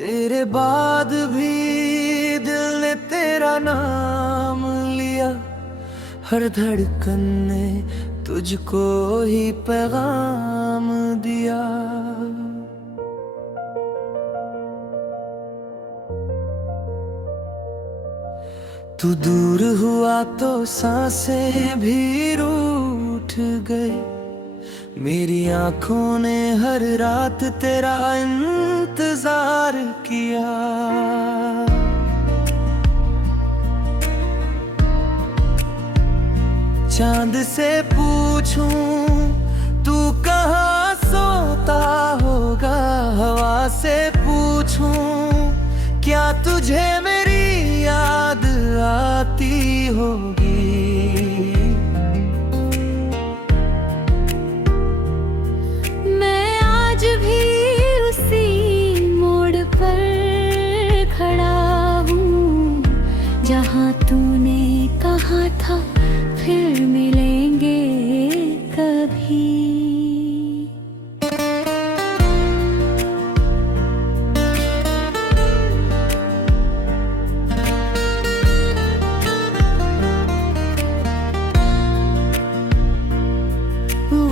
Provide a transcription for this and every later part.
तेरे बाद भी दिल ने तेरा नाम लिया, हर धड़कन ने तुझको ही पैगाम दिया। तू दूर हुआ तो सांसें भी रूठ गई, मेरी आंखों ने हर रात तेरा इंतजार किया। चांद से पूछूं तू कहाँ सोता होगा, हवा से पूछूं क्या तुझे मेरी याद आती होगी। मैं आज भी उसी मोड़ पर खड़ा हूँ जहाँ तूने कहा था फिर मिलेंगे कभी।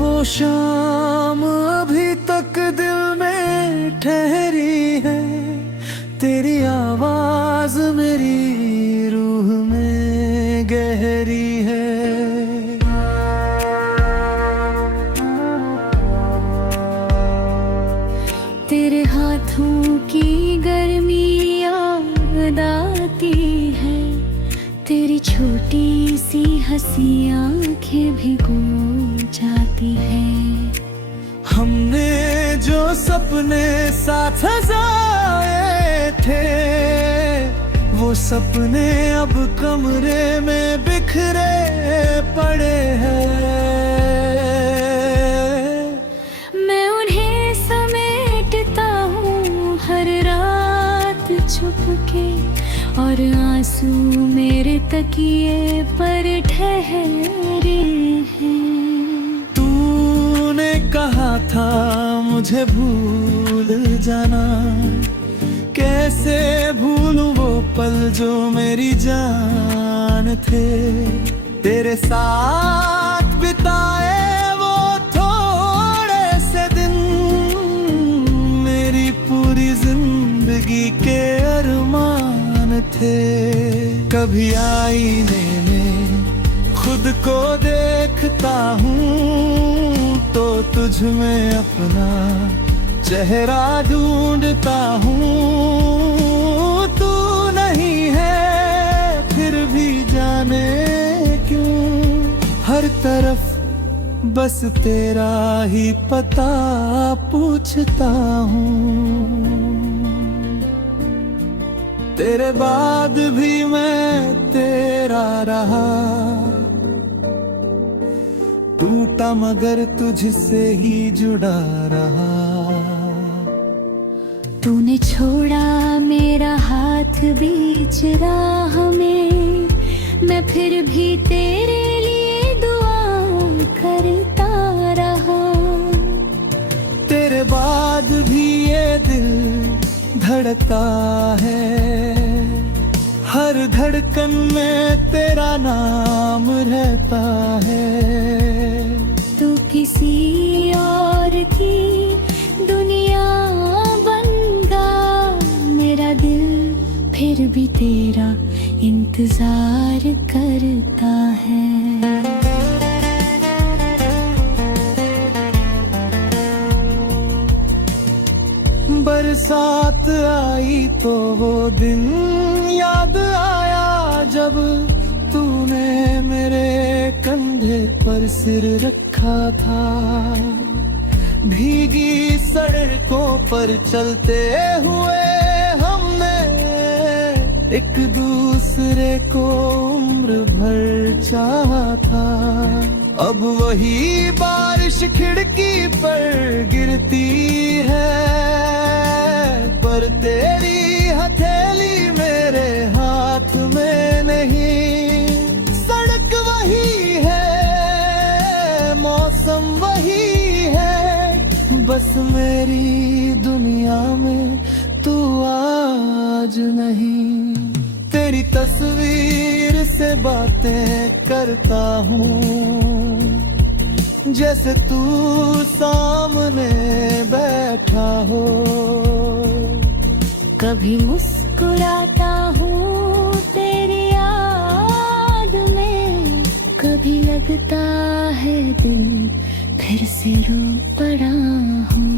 वो शाम अभी तक दिल में ठहरी है, तेरी आवाज मेरी रूह में गहरी है। तेरे हाथों की गर्मी याद आती है, तेरी छोटी सी हंसी आंखें भिगो जाती है। हमने जो सपने साथ सजाए थे, वो सपने अब कमरे में बिखरे पड़े हैं। मैं उन्हें समेटता हूँ हर रात छुप के, और आंसू मेरे तकिए पर ठहरे हैं। तूने कहा था मुझे भूल जाना, कैसे भूलूं वो पल जो मेरी जान थे। तेरे साथ बिताए वो थोड़े से दिन, मेरी पूरी जिंदगी के अरमान थे। कभी आईने में खुद को देखता हूँ तो तुझ में अपना चेहरा ढूंढता हूँ। तू नहीं है फिर भी जाने क्यों, हर तरफ बस तेरा ही पता पूछता हूँ। तेरे बाद भी मैं तेरा रहा, टूटा मगर तुझसे ही जुड़ा रहा। तूने छोड़ा मेरा हाथ बीच राह में, मैं फिर भी तेरे लिए दुआ करता रहा। तेरे बाद भी ये दिल धड़कता है, हर धड़कन में तेरा नाम रहता है। तू किसी और की दुनिया बनगा, मेरा दिल फिर भी तेरा इंतजार करता है। बरसात आई तो वो दिन याद आया, जब तूने मेरे कंधे पर सिर रखा था। भीगी सड़कों पर चलते हुए हमने एक दूसरे को उम्र भर चाहा था। अब वही बारिश खिड़की पर गिरती है, पर तेरी हथेली मेरे हाथ में नहीं। सड़क वही है, मौसम वही है, बस मेरी दुनिया में तू आज नहीं। तेरी तस्वीर से बातें करता हूँ, जैसे तू सामने बैठा हो। कभी मुस्कुराता हूँ तेरी याद में, कभी लगता है दिन फिर से रो पड़ा हूँ।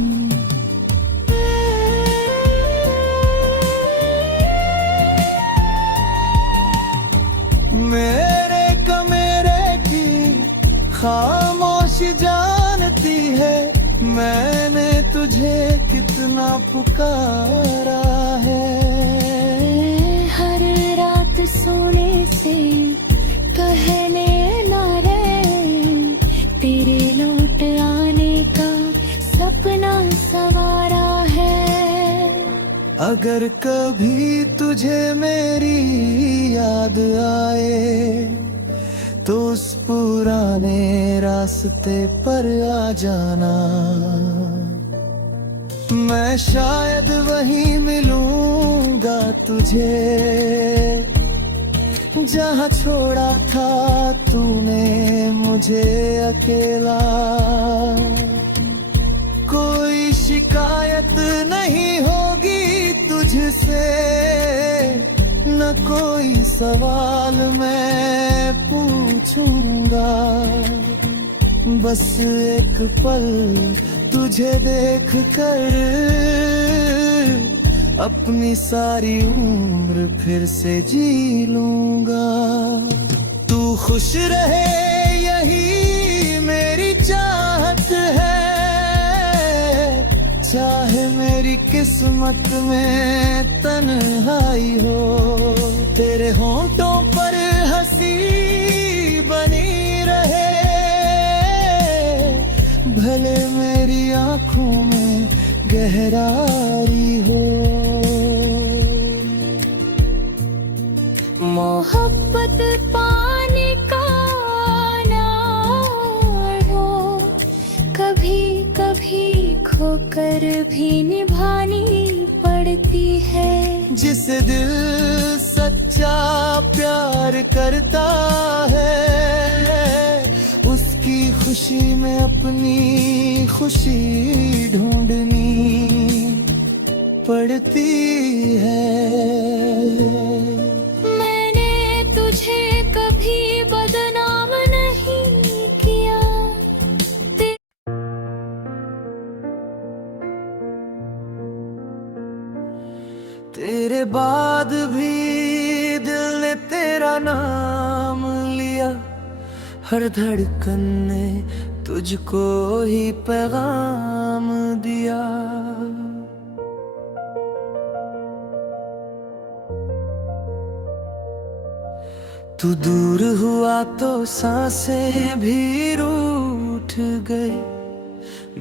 मेरे कमेरे की खामोशी जानती है, मैंने तुझे कितना पुकारा है। हर रात सोने से पहले ना रे, तेरे लौट आने का सपना सवारा है। अगर कभी तुझे मेरी याद आए, तो उस पुराने रास्ते पर आ जाना। मैं शायद वहीं मिलूंगा तुझे, जहाँ छोड़ा था तूने मुझे अकेला। कोई शिकायत नहीं होगी तुझसे, न कोई सवाल मैं पूछूंगा। बस एक पल तुझे देख कर अपनी सारी उम्र फिर से जी लूंगा। तू खुश रहे यही मेरी चाहत है, चाहे मेरी किस्मत में तन्हाई हो। तेरे होंठों पर हंसी बनी रहे, भले मेरी आंखों में गहराई हो। मोहब्बत पानी का नाम हो, कभी कभी खोकर भी निभानी पड़ती है। जिसे दिल सच्चा प्यार करता है, उसकी खुशी में अपनी खुशी ढूंढनी पड़ती है। मैंने तुझे कभी बदनाम नहीं किया। तेरे बाद भी दिल ने तेरा नाम लिया, हर धड़कन ने तुझको ही पैगाम दिया। तू दूर हुआ तो सांसें भी रूठ गई,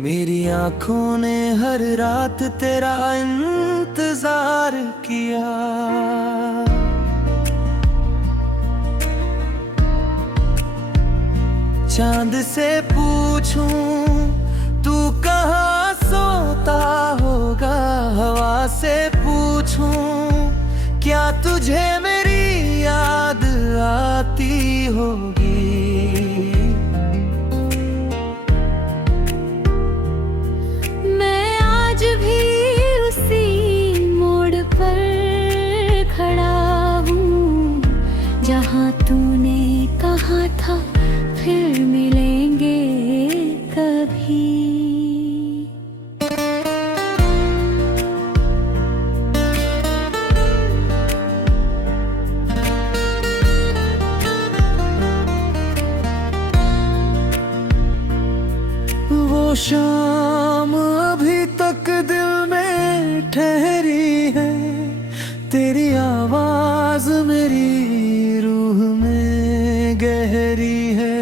मेरी आंखों ने हर रात तेरा इंतजार किया। चांद से पूछूं तू कहाँ सोता होगा, हवा से पूछूं क्या तुझे मेरी याद आती होगी। मैं आज भी उसी मोड़ पर खड़ा हूँ, जहाँ तूने कहा था फिर मिलेंगे कभी। वो शाम अभी तक दिल में ठहरी है, तेरी आवाज मेरी रूह में गहरी है।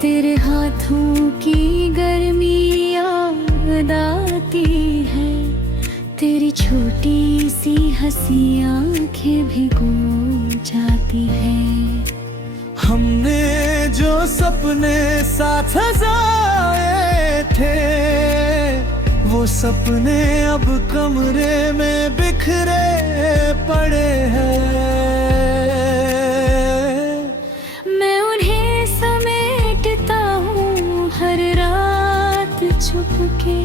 तेरे हाथों की गर्मी याद आती है, तेरी छोटी सी हंसी आंखें भिगो जाती है। हमने जो सपने साथ हजार बैठे, वो सपने अब कमरे में बिखरे पड़े हैं। मैं उन्हें समेटता हूँ हर रात छुप के,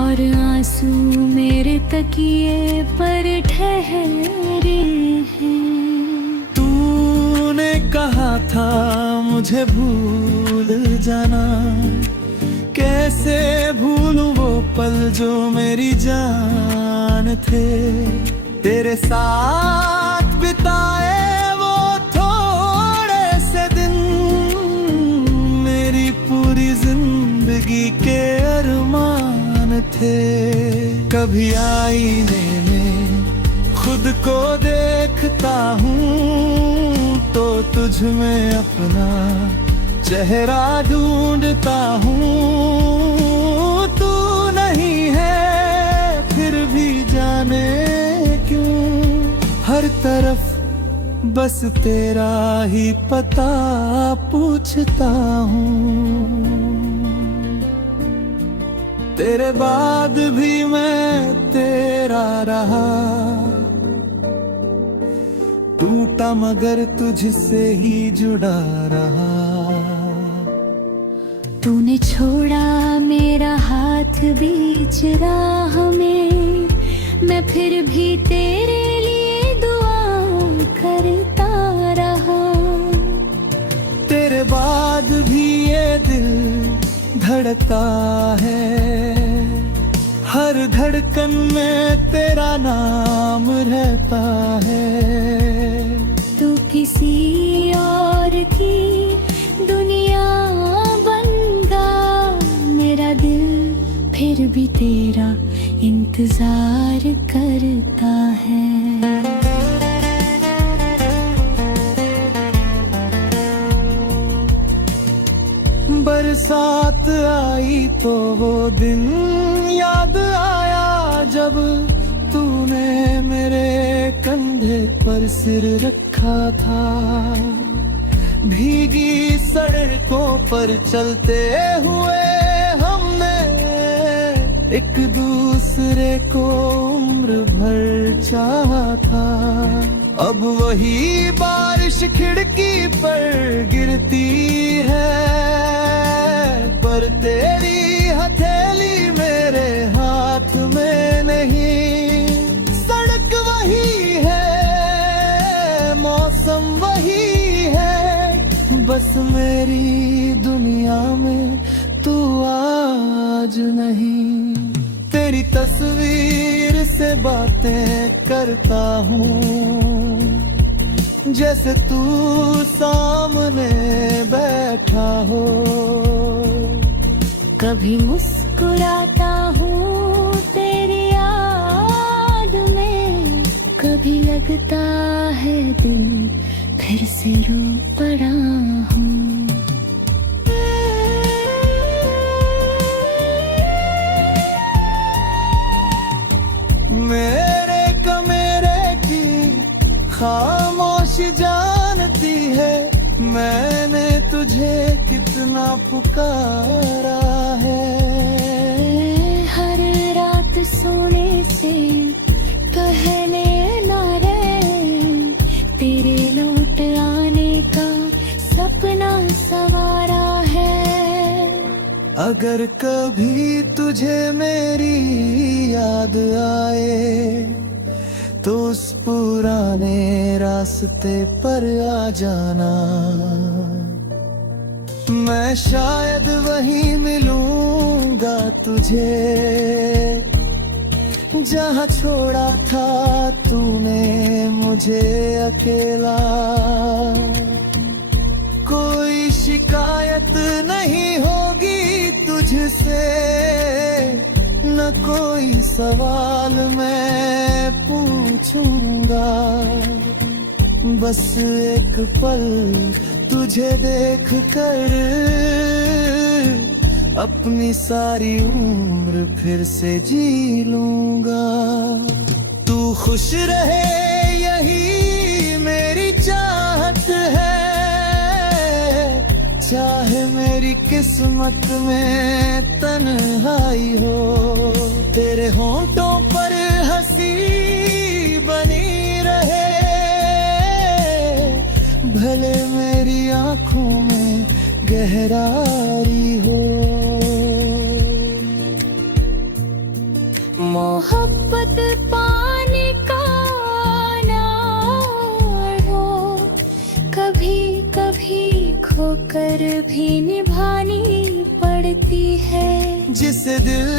और आंसू मेरे तकिए पर ठहरे हैं। तूने कहा था मुझे भूल जाना, कैसे भूलूं वो पल जो मेरी जान थे। तेरे साथ बिताए वो थोड़े से दिन, मेरी पूरी जिंदगी के अरमान थे। कभी आईने में खुद को देखता हूँ तो तुझ में अपना चेहरा ढूंढता हूँ। तू नहीं है फिर भी जाने क्यों, हर तरफ बस तेरा ही पता पूछता हूँ। तेरे बाद भी मैं तेरा रहा, टूटा मगर तुझसे ही जुड़ा रहा। तूने छोड़ा मेरा हाथ बीच राह में, मैं फिर भी तेरे लिए दुआ करता रहा। तेरे बाद भी ये दिल धड़कता है, हर धड़कन में तेरा नाम रहता है। तू किसी और की दुनिया मेरा दिल फिर भी तेरा इंतजार करता है। बरसात आई तो वो दिन याद आया, जब तूने मेरे कंधे पर सिर रखा था। भीगी सड़कों पर चलते हुए हमने एक दूसरे को उम्र भर चाहा था। अब वही बारिश खिड़की पर गिरती है, पर तेरी हथेली मेरे हाथ में नहीं। सड़क वही है, मौसम वही है, बस मेरी दुनिया में तू आज नहीं। तेरी तस्वीर से बातें करता हूँ, जैसे तू सामने बैठा हो। कभी मुस्कुराता हूँ तेरी याद में, कभी लगता है दिल फिर से रो पड़ा हूँ। मेरे कमेरे की खामोशी जानती है, मैंने तुझे कितना पुकारा है। हर रात सोने से पहले ना रे, तेरे लौट आने का सपना सवारा है। अगर कभी तुझे मेरी याद आए तो उस पुराने रास्ते पर आ जाना। मैं शायद वहीं मिलूंगा तुझे जहाँ छोड़ा था तूने मुझे अकेला। कोई शिकायत नहीं होगी तुझसे, न कोई सवाल मैं पूछूंगा। बस एक पल तुझे देख कर अपनी सारी उम्र फिर से जी लूंगा। तू खुश रहे यही मेरी चाहत है, चाहे मेरी किस्मत में तन्हाई हो। तेरे होंठों पर हंसी बनी रहे, भले मेरी आंखों में गहराई हो। मोहब्बत पानी का नाम हो, कभी कभी खोकर भी निभानी पड़ती है। जिसे दिल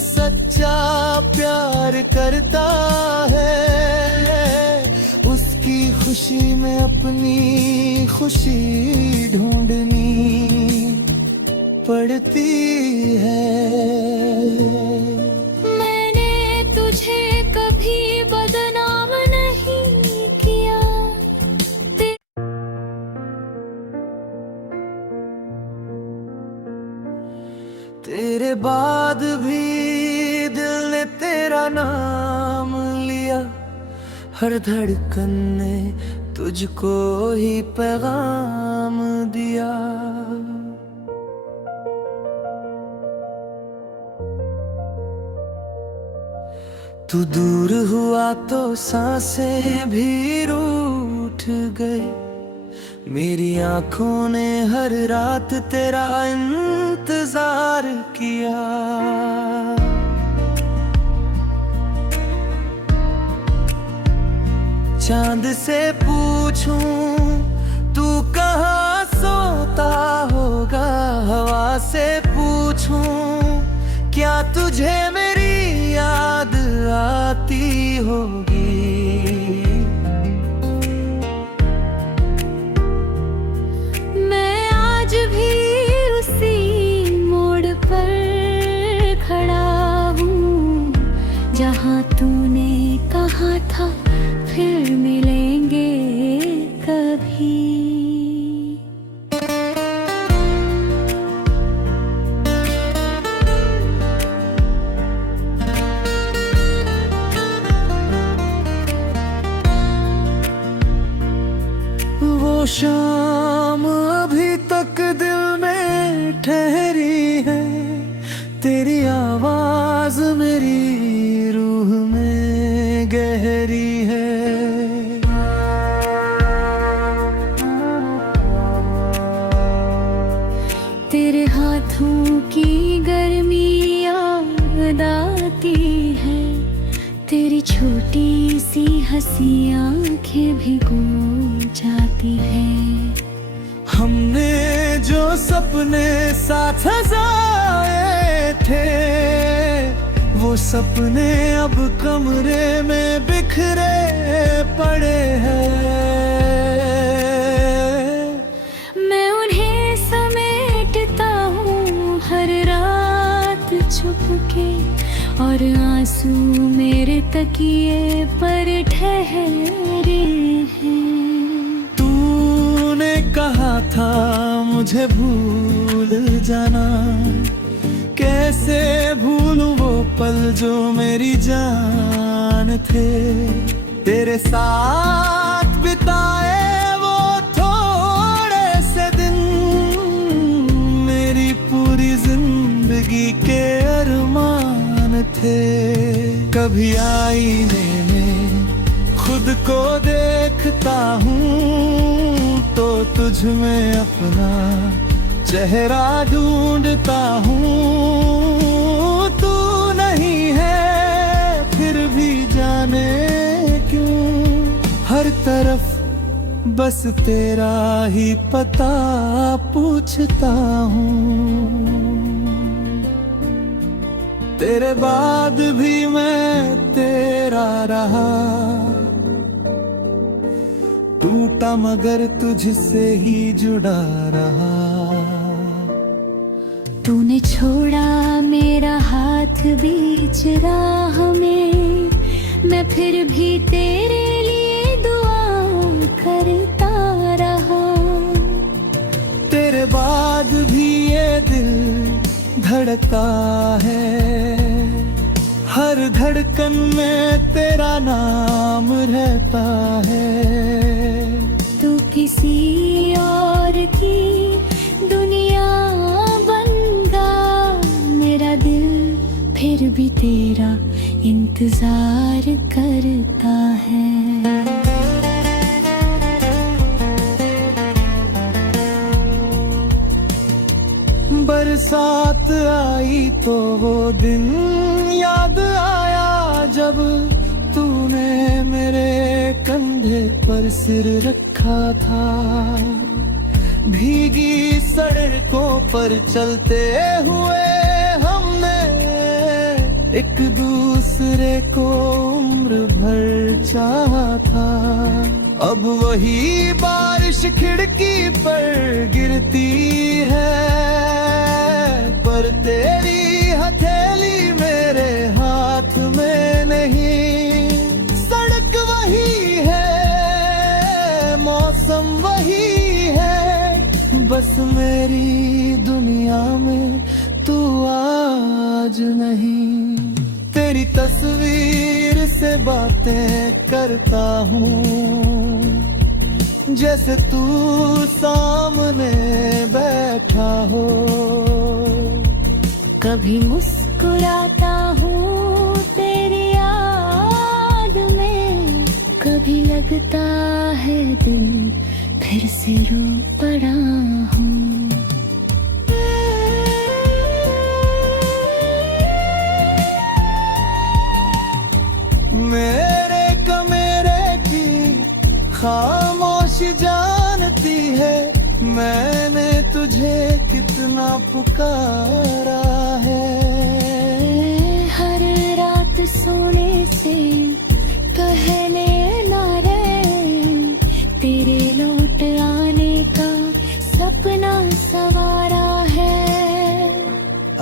सच्चा प्यार करता है, उसकी खुशी में अपनी खुशी ढूंढनी पड़ती है। मैंने तुझे कभी बदनाम नहीं किया। तेरे बाद भी दिल ने तेरा नाम लिया, हर धड़कन ने तुझको ही पैगाम दिया। तू दूर हुआ तो सांसें भी रूठ गई, मेरी आंखों ने हर रात तेरा इंतजार किया। चांद से पूछूं तू कहाँ सोता होगा, हवा से पूछूं क्या तुझे मेरी याद आती होगी। मैं आज भी उसी मोड़ पर खड़ा हूँ, जहाँ तूने कहा था फिर मिलेंगे कभी। वो शाम अभी तक दिल में ठहरी है, तेरी आवाज मेरी रूह में गहरी है। तेरे हाथों की गर्मी याद आती है, तेरी छोटी सी हंसी आंखें भिगो जाती है। हमने जो सपने साथ सजाए थे, वो सपने अब कमरे में बिखरे पड़े हैं। मैं उन्हें समेटता हूँ हर रात छुप के, और आंसू मेरे तकिए पर ठहरे हैं। तूने कहा था मुझे भूल जाना, कैसे भूलूं वो पल जो मेरी जान थे। तेरे साथ बिताए वो थोड़े से दिन, मेरी पूरी जिंदगी के अरमान थे। कभी आईने में खुद को देखता हूँ, तो तुझ में अपना चेहरा ढूंढता हूँ। तू नहीं है फिर भी जाने क्यों, हर तरफ बस तेरा ही पता पूछता हूँ। तेरे बाद भी मैं तेरा रहा, टूटा मगर तुझसे ही जुड़ा रहा। तूने छोड़ा मेरा हाथ बीच राह में, मैं फिर भी तेरे लिए दुआ करता रहा। तेरे बाद भी ये दिल धड़कता है, हर धड़कन में तेरा नाम रहता है। तू किसी और की दुनिया तेरा इंतजार करता है। बरसात आई तो वो दिन याद आया जब तूने मेरे कंधे पर सिर रखा था। भीगी सड़कों पर चलते हुए हमने एक दूसरे को उम्र भर चाहा था। अब वही बारिश खिड़की पर गिरती है, पर तेरी हथेली मेरे हाथ में नहीं। सड़क वही है, मौसम वही है, बस मेरी दुनिया में तू आज नहीं। तेरी तस्वीर से बातें करता हूँ जैसे तू सामने बैठा हो। कभी मुस्कुराता हूँ तेरी याद में, कभी लगता है दिन फिर से रो पड़ा हूँ। मेरे कमेरे की खामोशी जानती है मैंने तुझे कितना पुकारा है। हर रात सोने से पहले नारे तेरे लौट आने का सपना सवारा है।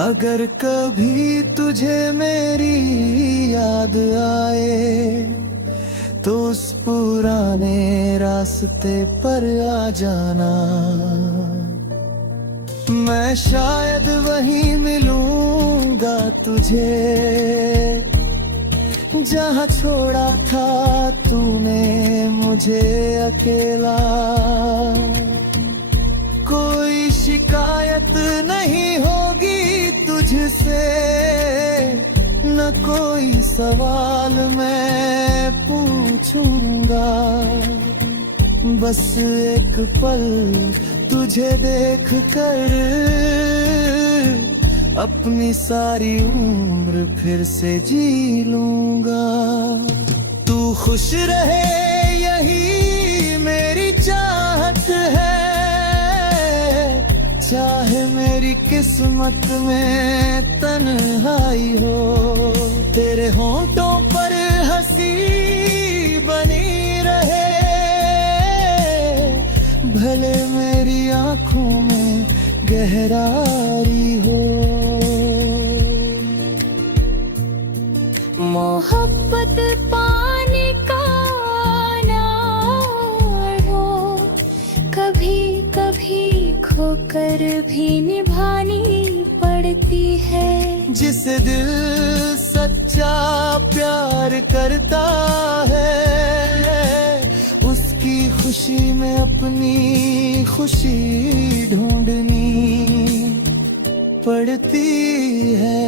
अगर कभी तुझे मेरी याद आए तो उस पुराने रास्ते पर आ जाना। मैं शायद वहीं मिलूंगा तुझे जहाँ छोड़ा था तूने मुझे अकेला। कोई शिकायत नहीं होगी तुझसे, न कोई सवाल मैं पूछूंगा। बस एक पल तुझे देख कर अपनी सारी उम्र फिर से जी लूंगा। तू खुश रहे यही मेरी चाहत है, चाहे मेरी किस्मत में तन्हाई हो। तेरे होंठों पर हंसी बनी रहे, भले मेरी आंखों में गहराई हो। मोहब्बत पाने का नाम हो, कभी कभी खोकर भी निभानी पड़ती है। जिसे दिल सच्चा प्यार करता है उसकी खुशी में अपनी खुशी ढूंढनी पड़ती है।